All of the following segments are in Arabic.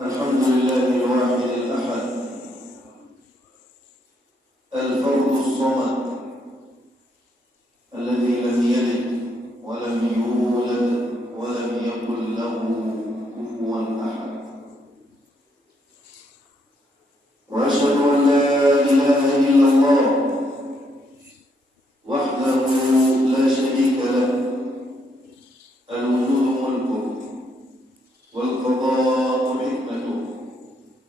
الحمد لله الواحد الأحد الفرد الصمد الذي لم يلد ولم يولد ولم يكن له كفوا أحد، وأشهد أن لا إله إلا الله وحده لا شريك له، الوجود ملكه والقضاء حكمته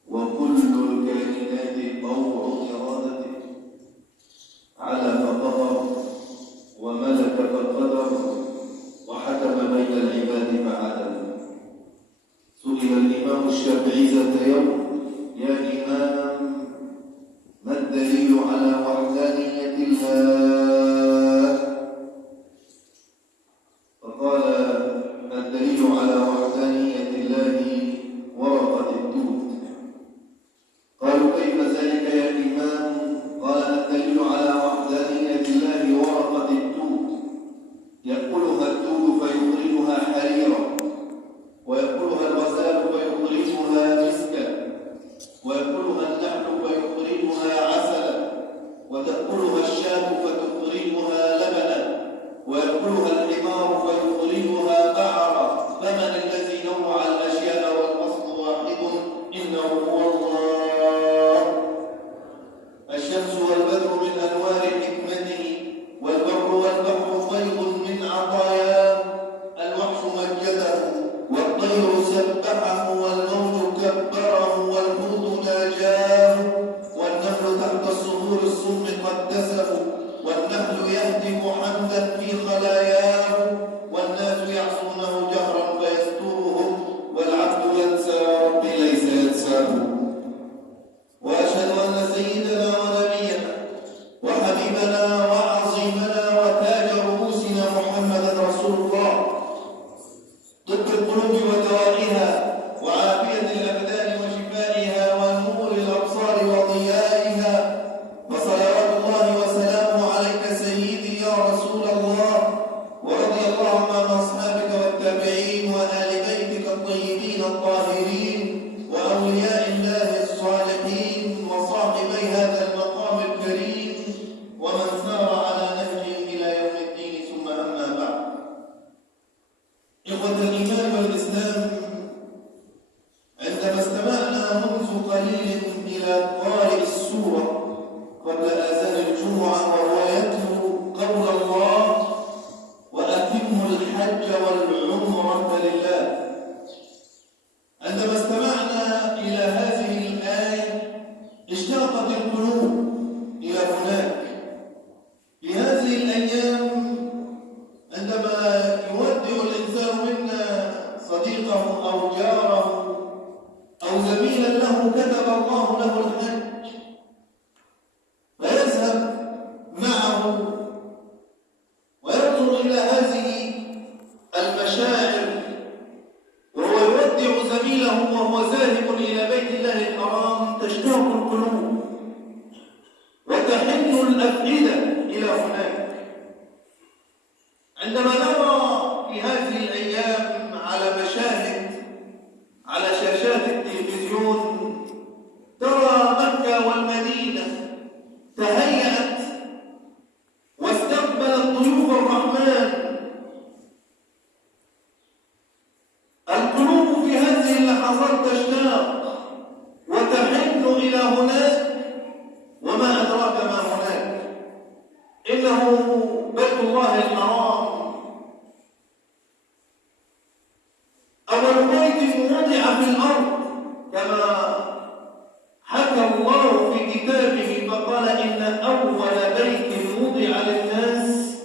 وكل الكائنات طوع إرادته، على فقهر وملك فقدر وحكم بين العباد فعدل. سئل الإمام الشافعي ذات يوم: يا إمام، ما الدليل على وحدانية الله؟ فقال: الدليل على وحدانية الله ورقة التوت. قالوا: كيف ذلك يا إمام؟ قال: الدليل على وحدانية الله ورقة التوت، يأكلها الدود فيخرجها حريرا، ويأكلها الغزال فيخرجها مسكا، ويأكلها النحل فيخرجها عسلا، وتأكلها الشاة فتخرجها لبنا، ويأكلها الحمار فيخرجها بعرا. فمن الذي نوع الأشياء والأصل واحد؟ إنه هو الله. الشمس والبدر من أنوار حكمته، والبر والبحر فيض من عطاياه، الوحش مجده والطير سبحه، والموج كبره والحوت ناجاه، والنمل تحت الصخور الصم قدسه، والنحل يهتف حمدا في خلاياه، والناس يعصونه جهرا فيسترهم، والعبد ينسى ربي ليس ينساه. وأشهد أن سيدنا ونبينا وحبيبنا وعظيمنا وتاج رؤوسنا محمدا رسول الله، طب القلوب ودوائها، وعافية الأبدان وشفائها، ونور الأبصار وضيائها. وصلوات الله وسلامه عليك سيدي يا رسول الله، ورضي الله عن أصحابك والتابعين وآل بيتك الطيبين الطاهرين وأولياء الله الصالحين وصاحبي هذا المقام الكريم ومن سار على نهجهم إلى يوم الدين. ثم أما بعد، إخوة الإيمان والإسلام، عندما استمعنا منذ قليل إلى قارئ السورة قبل آذان الجمعة وهو يتلو قول الله: وأتموا الحج والعمرة لله، عندما استمعنا إلى هذه الآية اشتاقت القلوب إلى هناك. في هذه الأيام عندما يودع الإنسان منا صديقه أو جاره أو زميلا له كتب الله له الحج، فيذهب معه وينظر إلى هذه المشاعر وهو يودع زميله وهو ذاهب إلى بيت الله الحرام، تشتاق القلوب وتحن الأفئدة إلى هناك. عندما نرى في هذه الأيام على مشاهد على شاشات التلفزيون، ترى مكة والمدينة تهيأت واستقبلت ضيوف الرحمن، القلوب في هذه اللحظات تشتاق وتحن إلى هناك. وما أدراك ما هناك؟ إنه بيت الله الحرام، أول بيت وضع في الأرض كما حكى الله في كتابه، فقال: إن أول بيت وضع للناس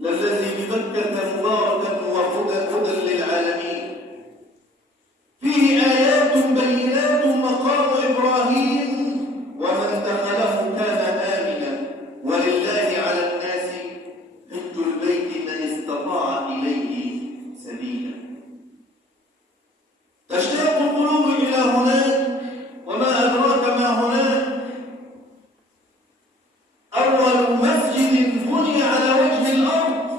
للذي بمكة مباركا وهدى للعالمين، فيه آيات بينات مقام إبراهيم، ومن دخله كان آمنا، ولله على الناس حج البيت من استطاع إليه سبيلا. تشتاق القلوب إلى هناك. وما أدراك ما هناك؟ أول مسجد بني على وجه الأرض،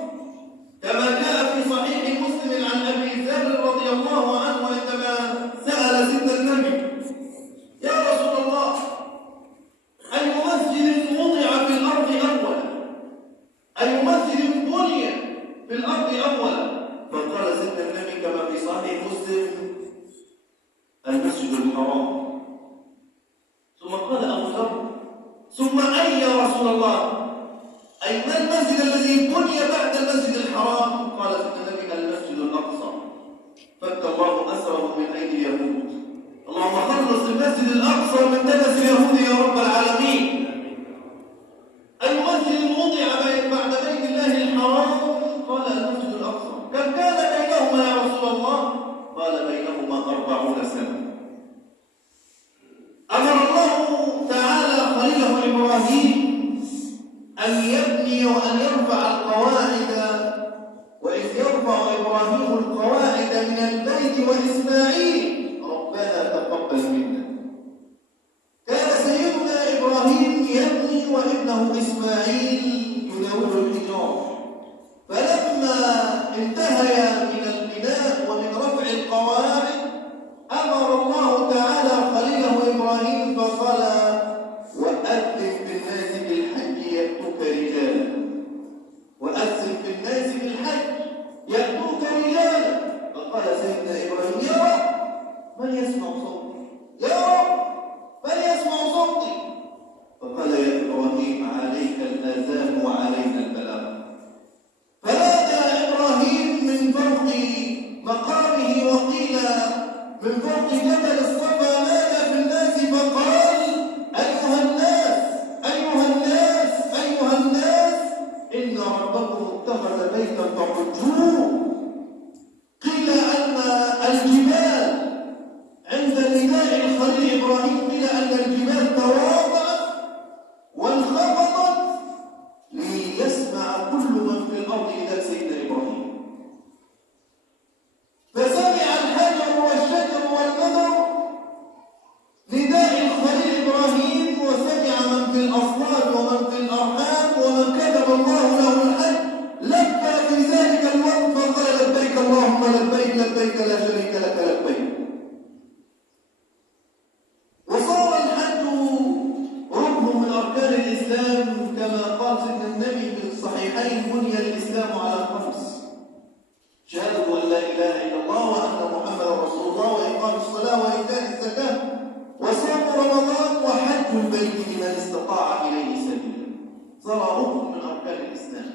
كما جاء في صحيح مسلم عن أبي ذر رضي الله عنه عندما سأل سيدنا النبي الأقصى من دنس اليهود يا رب العالمين. أي مسجد وضع بعد بيت الله الحرام؟ قال المسجد الأقصى. كم كان بينهما يا رسول الله؟ قال بينهما 40 سنة. أمر الله تعالى خليله إبراهيم أن يبني وأن يرفع القواعد، وإذ يرفع إبراهيم القواعد من البيت وإسماعيل ربنا تقبل منا. كان سيدنا إبراهيم يبني وابنه إسماعيل يناول الحجار، فلما انتهيا من البناء ومن رفع القواعد أمر الله تعالى خليله إبراهيم فقال وأذن بالناس بالحج يأتوك رجالا. وأذن بالناس بالحج يأتوك رجالا. فقال سيدنا إبراهيم يا رب من يسمع صوتي؟ يا رب من يسمع صوتي؟ فقال يا إبراهيم عليك الآذان وعلينا البلاغ. فنادى إبراهيم من فوق مقامه وقيل من فوق جبل الصفا نادى في الناس فقال أيها الناس أيها الناس أيها الناس إن ربكم اتخذ بيتا فحجوه. قيل أن الجبال عند نداء الخليل إبراهيم قيل أن الجبال تواضعت وانخفضت ليسمع كل من في الأرض نداء سيدنا إبراهيم. فسمع الحجر والشجر والمدر نداء الخليل إبراهيم، وسمع من في الأصلاب ومن في الأرحام ومن كتب الله له الحج لبى في ذلك الوقت فقال لبيك اللهم لبيك لبيك لا شريك لك لبيك. وصار الحج ركن من أركان الإسلام كما قال سيدنا النبي في الصحيحين بني الإسلام على 5: شهادة أن لا إله إلا الله وأن محمدا رسول الله وإقام الصلاة وإيتاء الزكاة وصوم رمضان وحج البيت لمن استطاع إليه سبيلا. صار ركن من أركان الإسلام.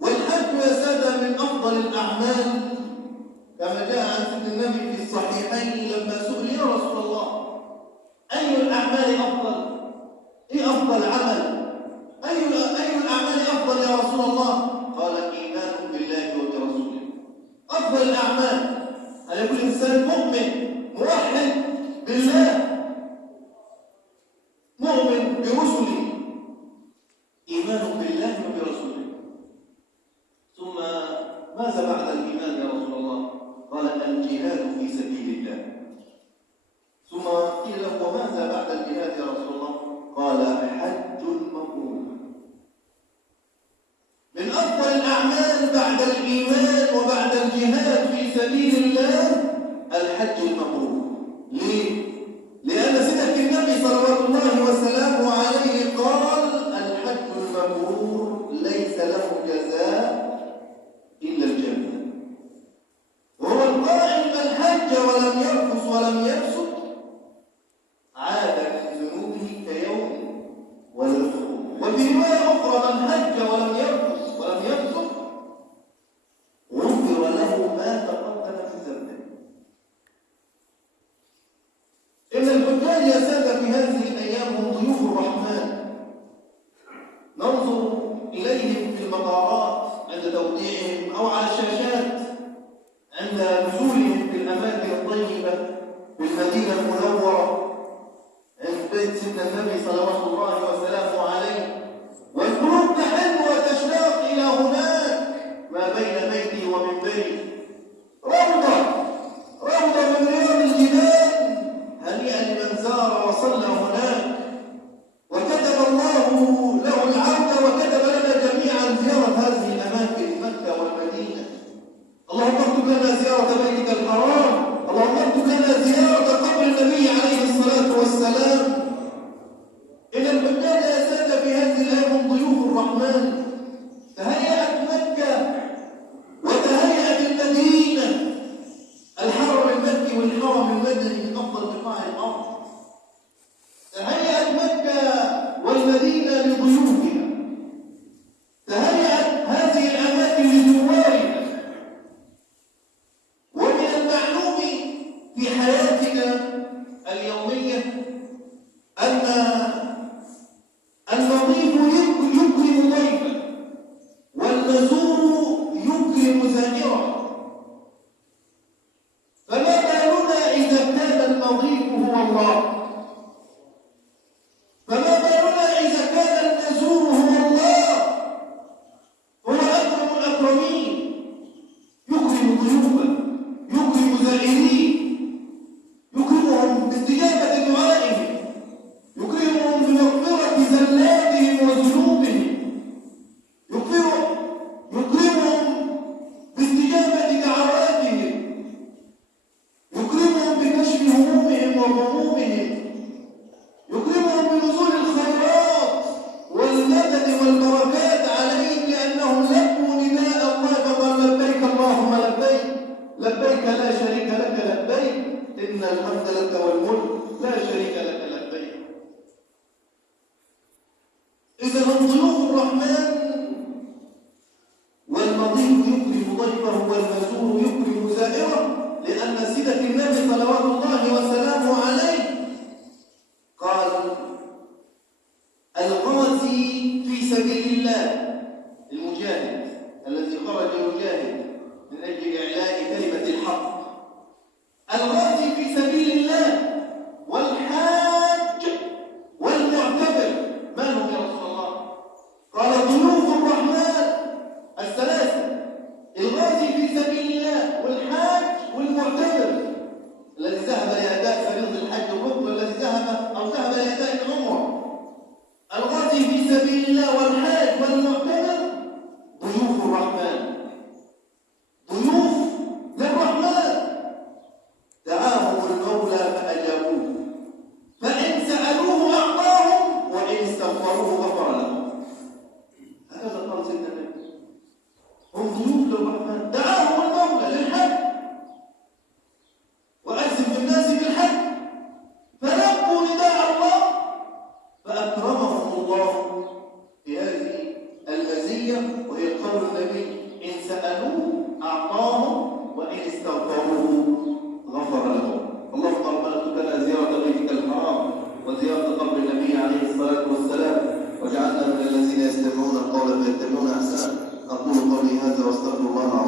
والحج يا سادة من أفضل الأعمال كما جاء عن سيدنا النبي في الصحيحين لما سئل يا رسول الله أي الأعمال أفضل؟ إيه أفضل عمل؟ أي الأعمال أفضل يا رسول الله؟ قال إيمان بالله وبرسوله. أفضل الأعمال أن يكون الإنسان مؤمن موحد بالله مؤمن برسله، إيمان بالله وبرسوله. ثم ماذا بعد الإيمان يا رسول الله؟ قال الجهاد في سبيل الله. ثم قيل له وماذا بعد الجهاد يا رسول الله؟ قال حج مبرور. من أفضل الأعمال بعد الإيمان وبعد الجهاد في سبيل الله الحج المبرور. ليه؟ لأن سيدنا النبي صلوات الله وسلامه عليه قال الحج المبرور ليس له جزاء إلا الجنة. وهو القائل من حج ولم يرفث ولم يفسق عاد من ذنوبه كيوم ولده. وفي رواية أخرى من حج ولم يرفث ولم يفسق غفر له ما تقدم من ذنبه. إن الحجاج يا سادة في هذه الأيام هم ضيوف الرحمن. ننظر إليهم في المطارات عند توديعهم أو على الشاشات عند نزولهم في الأماكن الطيبة في المدينة المنورة عند بيت سيدنا النبي صلوات الله وسلامه عليه. والقلوب تحن وتشتاق إلى هناك ما بين بيتي ومنبري روضة من رياض الجنان هنيئا لمن زار وصلى هناك وكتب الله له العودة وكتب لنا جميعا زيارة هذه الأماكن مكة والمدينة. اللهم اكتب لنا زيارة بيتك الحرام، اللهم اكتب لنا زيارة قبر النبي عليه الصلاة والسلام. إن في حياتنا اليومية أن المضيف يكرم ضيفه والمزور يكرم زائره. فما بالنا إذا كان المضيف هو الله؟ فما بالنا إذا كان المزور هو الله؟ هو أكرم الأكرمين، يكرم ضيوفه، يكرم زائريه، يكرمهم باستجابة دعائهم، يكرمهم بمغفرة زلاتهم وذنوبهم، يكرمهم باستجابة دعواتهم، يكرمهم بكشف همومهم وغمومهم، يكرمهم بنزول الخيرات والمدد والبركات عليهم لأنهم لبوا نداء الله فقال لبيك اللهم لبيك، لبيك لا شريك لك لبيك، إن الحمد لك والملك لا شريك لك لبيك. إذا هم ضيوف الرحمن، والمضيف يكرم ضيفه والمزور يكرم زائره، لأن سيدة النبي صلوات الله وسلامه عليه قال: الغازي في سبيل الله، المجاهد الذي خرج يجاهد من أجل إعلاء كلمة الحق، الغازي في سبيل الله والحاج والمعتبر، من هم يا رسول الله؟ قال: ضيوف الرحمن الثلاثة، الغازي في سبيل الله والحاج والمعتبر الذي ذهب لأداء فريضة الحج الركن، والذي ذهب لأداء العمرة. الغازي في سبيل الله والحاج والمعتمر ضيوف الرحمن، ضيوف للرحمن، دعاهم المولى فأجابوه، فإن سألوه أعطاهم وإن استغفروه غفر لهم. هكذا قال سيدنا النبي، هم ضيوف للرحمن، دعاهم المولى للحج وأذن بالناس بالحج، فلبوا نداء الله فأكرمهم الله بهذه المزية، وهي قول النبي: إن سألوه أعطاهم وإن استغفروه غفر لهم. اللهم ربنا اكتب لنا زيارة بيتك الحرام وزيارة قبر النبي عليه الصلاة والسلام، واجعلنا من الذين يستمعون القول فيتبعون أحسنه. أقول قولي هذا واستغفر الله